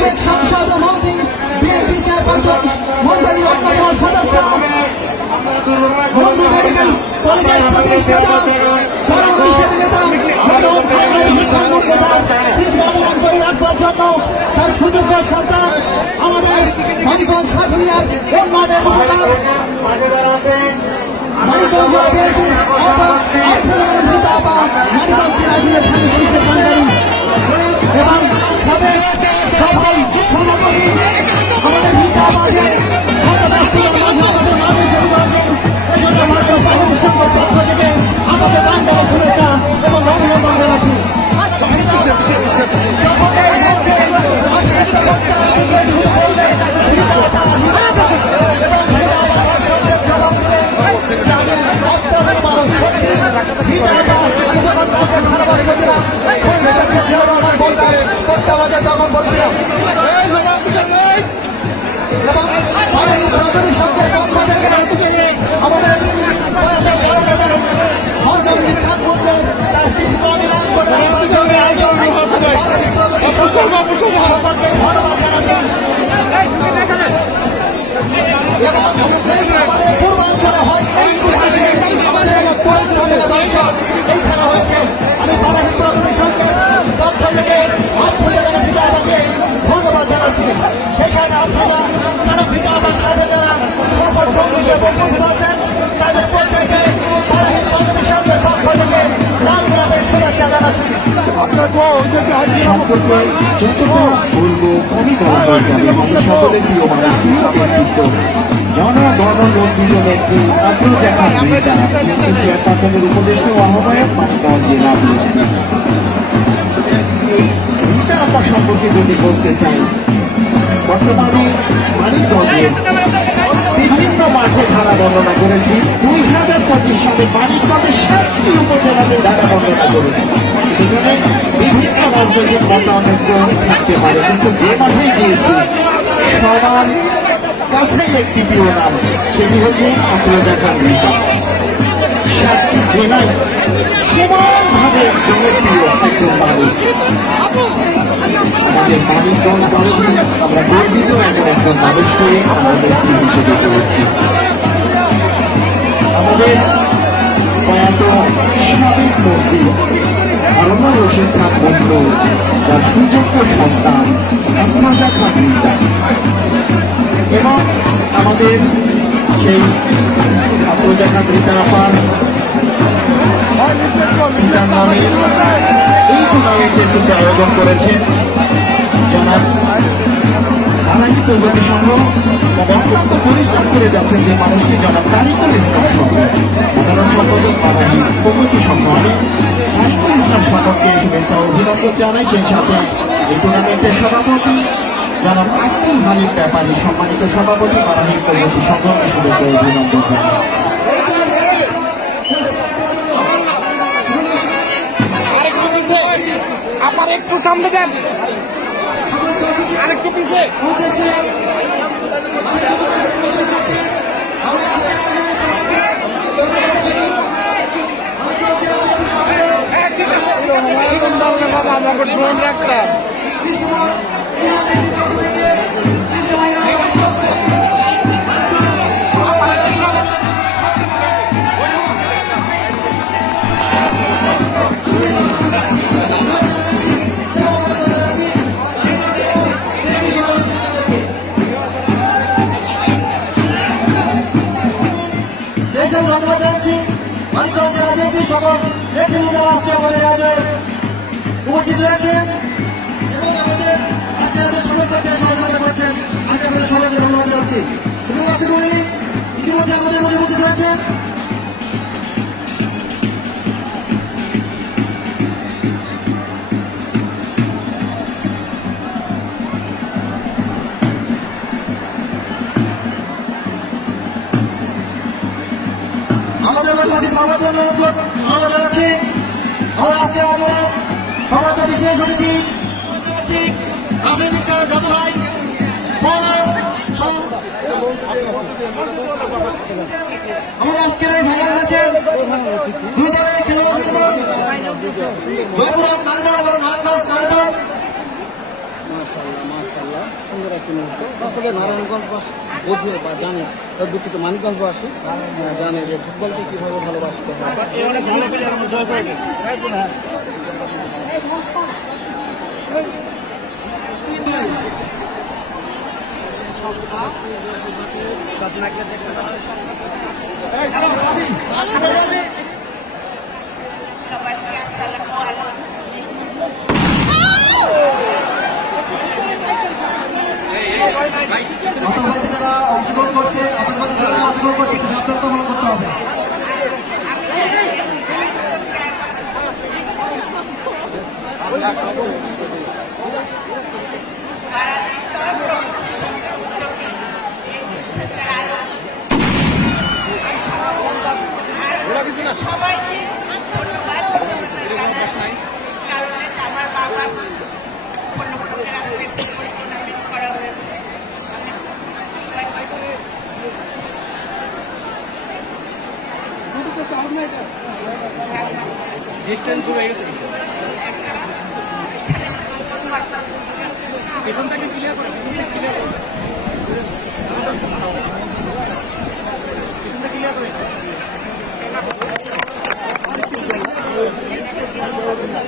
সাবেক সাংসদ ও মন্ত্রী বিএনপি চেয়ারপারসন মন্ডলীর অন্যতম সদস্য, বন্ধু মেডিকেল কলেজের প্রতিষ্ঠাতা সেবী নেতা মানব প্রাইমারি শিক্ষার নেতা শ্রী রামনাথ করে রাখবার জন্য তার সুযোগ্য সন্তান আমাদের মানিকগঞ্জ সাধুরিয়ার এবং সবে সবাই আমাদের নেতা আমাদের গত মাঝে পূর্বাঞ্চলে হয়, এই আমাদের পশ্চিমবঙ্গের দর্শক? এই খেলা হয়েছে। আমি বাংলাদেশ প্রথমে সরকার পক্ষ থেকে আপনাদের বিধায়ককে ধন্যবাদ জানাচ্ছি। সেখানে আপনারা তারা বিধায়কের সাথে যারা সকল সঙ্গীকে উপস্থিত আছেন, তাদের প্রত্যেকে বাংলাদেশ প্রথমে সরকার পক্ষ থেকে লাল গোলাপের শুভেচ্ছা জানাচ্ছি। সকলের প্রিয় মানুষ জনগণনন্দিত নেত্রী আব্দুল জাহান মৃদা চেয়ারপারসনের উপদেষ্টা আহ্বায়ক মানিকগঞ্জ জেলা বিএনপি রীতা আপা সম্পর্কে যদি বলতে চাই বর্তমানে মানিকগঞ্জে বিভিন্ন মাঠে ধারা বর্ণনা করেছি দুই হাজার পঁচিশ সালে মানিকগঞ্জের সাতটি উপজেলাতে ধারা বর্ণনা করেছি সেখানে বিভিন্ন রাজনৈতিক মতামত থাকতে পারে কিন্তু যে মাঠেই গিয়েছি সবার কাছেই একটি প্রিয় নাম, সেটি হচ্ছে আফরোজা খান সাতটি জেলায় সমানভাবে জনপ্রিয় একজন মানুষ আমাদের মানিকগঞ্জবাসী আমরা গর্বিত এমন একজন মানুষকে আমাদের পৃথিবীতে পেয়েছি আমাদের প্রয়াত সাবেক মন্ত্রী হারুনা রশিদ খান বন্ধু যার সুযোগ্য সন্তান আফরোজা খান আমাদের সেই পিতার নামে এই টুর্নামেন্টের কিন্তু আয়োজন করেছেন। জনাব বারাহি প্রগতি সংঘ অত্যন্ত পরিশ্রম করে যাচ্ছেন যে মানুষটি, জনাব তারিকুল ইসলাম সংঘ। সাধারণ সম্পাদক প্রগতি সংঘ। আমি তারিকুল ইসলাম সংঘকে শুভেচ্ছা অভিনন্দন জানাই। সেই সাথে এই টুর্নামেন্টের সভাপতি জনাব আব্দুল হালিম ব্যাপারী সম্মানিত সভাপতি বারাহি প্রগতি সংঘকে শুভেচ্ছা অভিনন্দন আবার একটু সামনে দেন আরেকটু পিছে হ্যাঁ, ঠিক আছে। সকল নেতৃবৃন্দ আজকে আমাদের উপস্থিত রয়েছেন সমাজের বিশেষ অতিথি রাজনৈতিক যত ভাই আমরা আজকের এই ফাইনাল ম্যাচে দুই দলের খেলোয়াড়বৃন্দ জয়পুরহাট নারীদল এবং নারায়ণগঞ্জ নারীদল মাশাল্লাহ সুন্দর একটি মুহূর্ত। আসলে নারায়ণগঞ্জবাসী বা জানে দুঃখিত মানিকগঞ্জবাসী জানে যে ফুটবলকে কীভাবে ভালোবাসতে হয়। এই, হ্যালো, রাজি, রাজি। আতঙ্কবাদী যারা অংশগ্রহণ করছে আতঙ্কবাদী যারা অংশগ্রহণ করছে একটু সাবধানতামূলক করতে হবে সবাইকে ধন্যবাদ কারণ আমার বাবা কোনো প্রকার আসলে টুর্নামেন্ট করা হয়েছে ডিস্টেন্স হয়ে গেছে? পেছন থেকে ক্লিয়ার করে পেছন থেকে ক্লিয়ার করে। ক্লিয়ার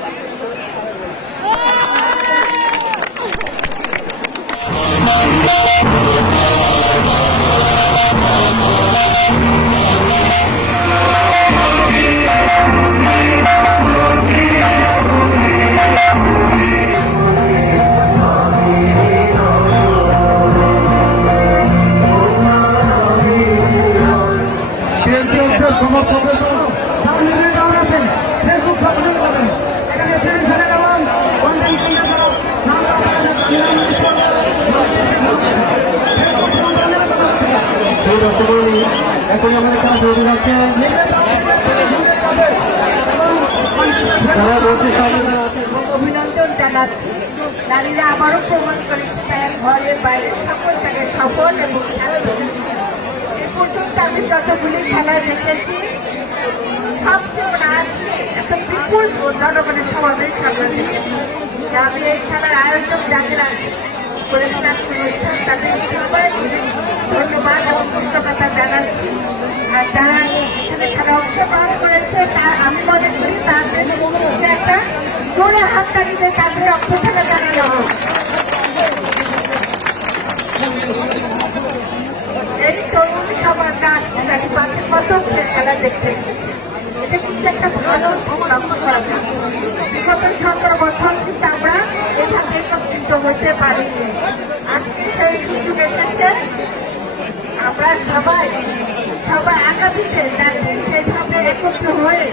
করে। এখন আমাদের বলছে সামনে যারা আছে অভিনন্দন জানাচ্ছি নারীরা আবারও প্রমাণ করেছে তারা ঘরের বাইরে সকল জায়গায় সফল এবং আমি যতগুলি খেলা দেখেছি, সবচেয়ে আজকে এত বিপুল জনগণের সমাবেশ আমরা দেখেছি। আমি এই খেলার আয়োজক যাদের করেছেন অনুষ্ঠান তাদের ধন্যবাদ এবং জানাচ্ছি। আর যারা অংশগ্রহণ করেছে, তা আমি মনে করি তাদের একটা জোরে হাততালিতে তাদের অভ্যর্থনা জানানো হোক এই তরুণ সমাজটা আজকে নাকি খেলা কিন্তু একটা ভালো সতেরো বছর কিন্তু আমরা সেই সুযোগ এসেছে আমরা সবাই সবাই আগামীতে যাতে সেইভাবে একত্র হয়ে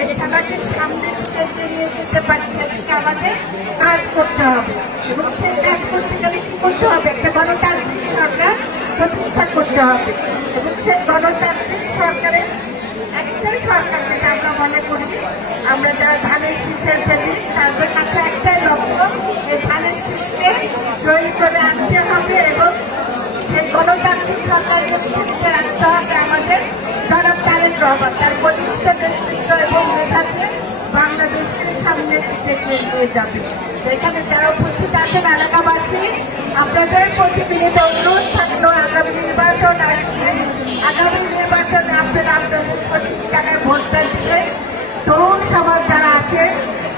এই খেলাকে সামনের দিকে যেতে পারি সেদিকে আমাদের কাজ করতে হবে। এবং সেই কাজ করতে গেলে কি করতে হবে? একটা গণতান্ত্রিক সরকার প্রতিষ্ঠা করতে হবে। এবং সেই গণতান্ত্রিক একটাই সরকার যেটা আমরা মনে করি, আমরা যারা ধানের শীষের ফেলি তাদের কাছে একটাই লক্ষ্য এই ধানের শীষকে জয়ী করে আনতে হবে এবং সেই গণতান্ত্রিক সরকারের নেতৃত্বে রাখতে হবে আমাদের জনাব তারেক রহমান, তার বলিষ্ঠ নেতৃত্ব এবং মেধাকে বাংলাদেশকে সামনে দেখে নিয়ে যাবে। এখানে যারা উপস্থিত আছেন এলাকাবাসী, আপনাদের প্রতি বিনীত অনুরোধ থাকল আগামী নির্বাচন আসছে আগামী নির্বাচনে আপনারা আপনাদের সঠিক জায়গায় ভোটটা দিলে তরুণ সমাজ যারা আছে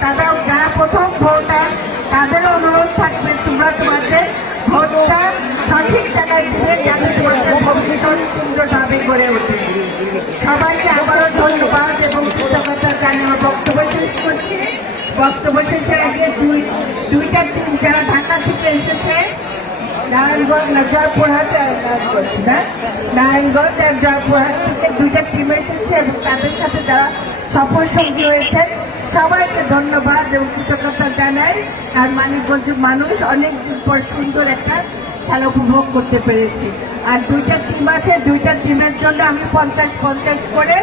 তারা যারা প্রথম ভোটার তাদের অনুরোধ থাকবে তোমরা তোমাদের ভোটটা সঠিক জায়গায় দিলে যাতে তোমাদের ভবিষ্যৎ সুন্দরভাবে গড়ে ওঠে। সবাইকে আবারও ধন্যবাদ এবং কৃতজ্ঞতা জানিয়ে বক্তব্য শেষ করছি। বক্তব্য শেষে আগে দুই দুইটা টিম যারা ঢাকা থেকে এসেছে নারায়ণগঞ্জ না জয়পুরহাট আর নারায়ণগঞ্জ না নারায়ণগঞ্জ আর জয়পুরহাট থেকে দুইটা টিম এসেছে তাদের সাথে যারা সফর সঙ্গী হয়েছেন সবাইকে ধন্যবাদ এবং কৃতজ্ঞতা জানাই। আর মানিকগঞ্জের মানুষ অনেক দিন পর সুন্দর একটা খেলা উপভোগ করতে পেরেছি। আর দুইটা টিম আছে, দুইটা টিমের জন্য আমি পঞ্চাশ পঞ্চাশ করে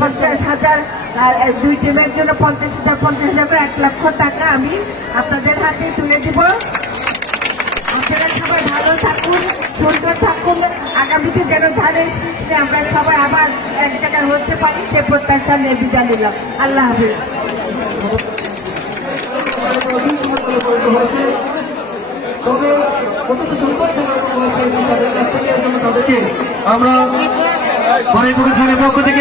পঞ্চাশ হাজার, আর দুই টিমের জন্য পঞ্চাশ হাজার পঞ্চাশ হাজার এক লক্ষ টাকা আমি আপনাদের হাতে তুলে দিব আপনারা সবাই ভালো থাকুন সুন্দর থাকুন আগামীতে যেন ধানের শীষে আমরা সবাই আবার এক জায়গায় হতে পারি, সে প্রত্যাশা নিয়ে বিদায় নিলাম। আল্লাহ হাফিজ। আমরা পক্ষ থেকে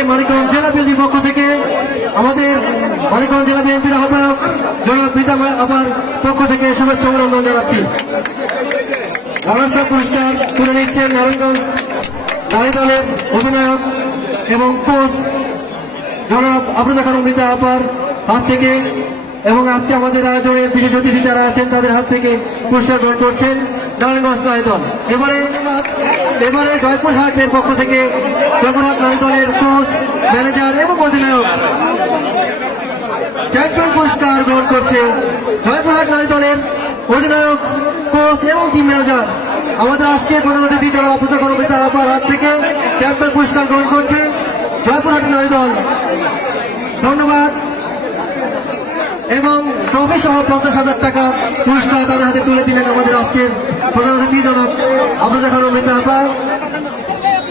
জেলা পক্ষ থেকে, আমাদের আবার পক্ষ থেকে পুরস্কার তুলে নিচ্ছেন নারায়ণগঞ্জ নারী দলের অধিনায়ক এবং কোচ জনাব আবরুজা খানম রিতা আপার হাত থেকে এবং আজকে আমাদের আয়োজনের বিশেষ অতিথি যারা আছেন, তাদের হাত থেকে পুরস্কার গ্রহণ করছেন নারায়ণগঞ্জ নারী দল। এবারে এবারে জয়পুর হাটের পক্ষ থেকে জয়পুরহাট নারী দলের কোচ, ম্যানেজার এবং অধিনায়ক চ্যাম্পিয়ন পুরস্কার গ্রহণ করছে জয়পুরহাট নারী দলের অধিনায়ক, কোচ এবং টিম ম্যানেজার। আমাদের আজকে প্রধান অতিথি যারা অপতা কর্মকর্তা আপার হাত থেকে। চ্যাম্পিয়ন পুরস্কার গ্রহণ করছে জয়পুরহাট নারী দল। ধন্যবাদ। এবং ট্রফি সহ পঞ্চাশ হাজার টাকা পুরস্কার তাদের হাতে তুলে দিলেন আমাদের আজকের প্রধান অতিথি জনাব আবরুজা খান অমৃতা আপা।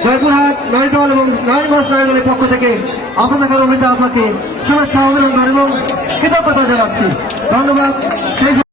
জয়পুরহাট নারী দল এবং নারায়ণগঞ্জ নারী দলের পক্ষ থেকে আবরুজা খান অমৃতা আপাকে। শুভেচ্ছা, অভিনন্দন এবং কৃতজ্ঞতা জানাচ্ছি। ধন্যবাদ।